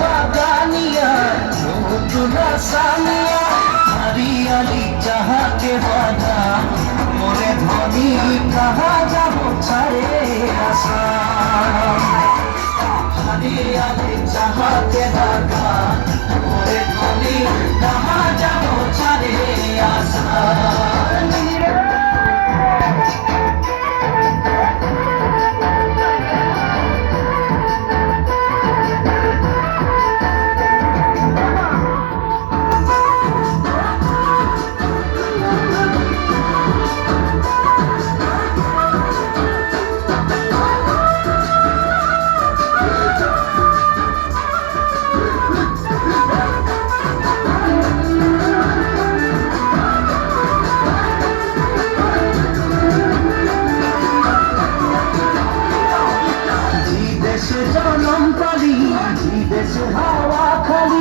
बागानिया नूतुला सामिया हरियाली जहाँ के वादा मोरे धनी कहाँ जाबो छाड़े आशा हरियाली जहाँ के वादा मोरे धनी कहाँ जाबो छाड़े आशा জনম পালি বিদেশে হাওয়া খালি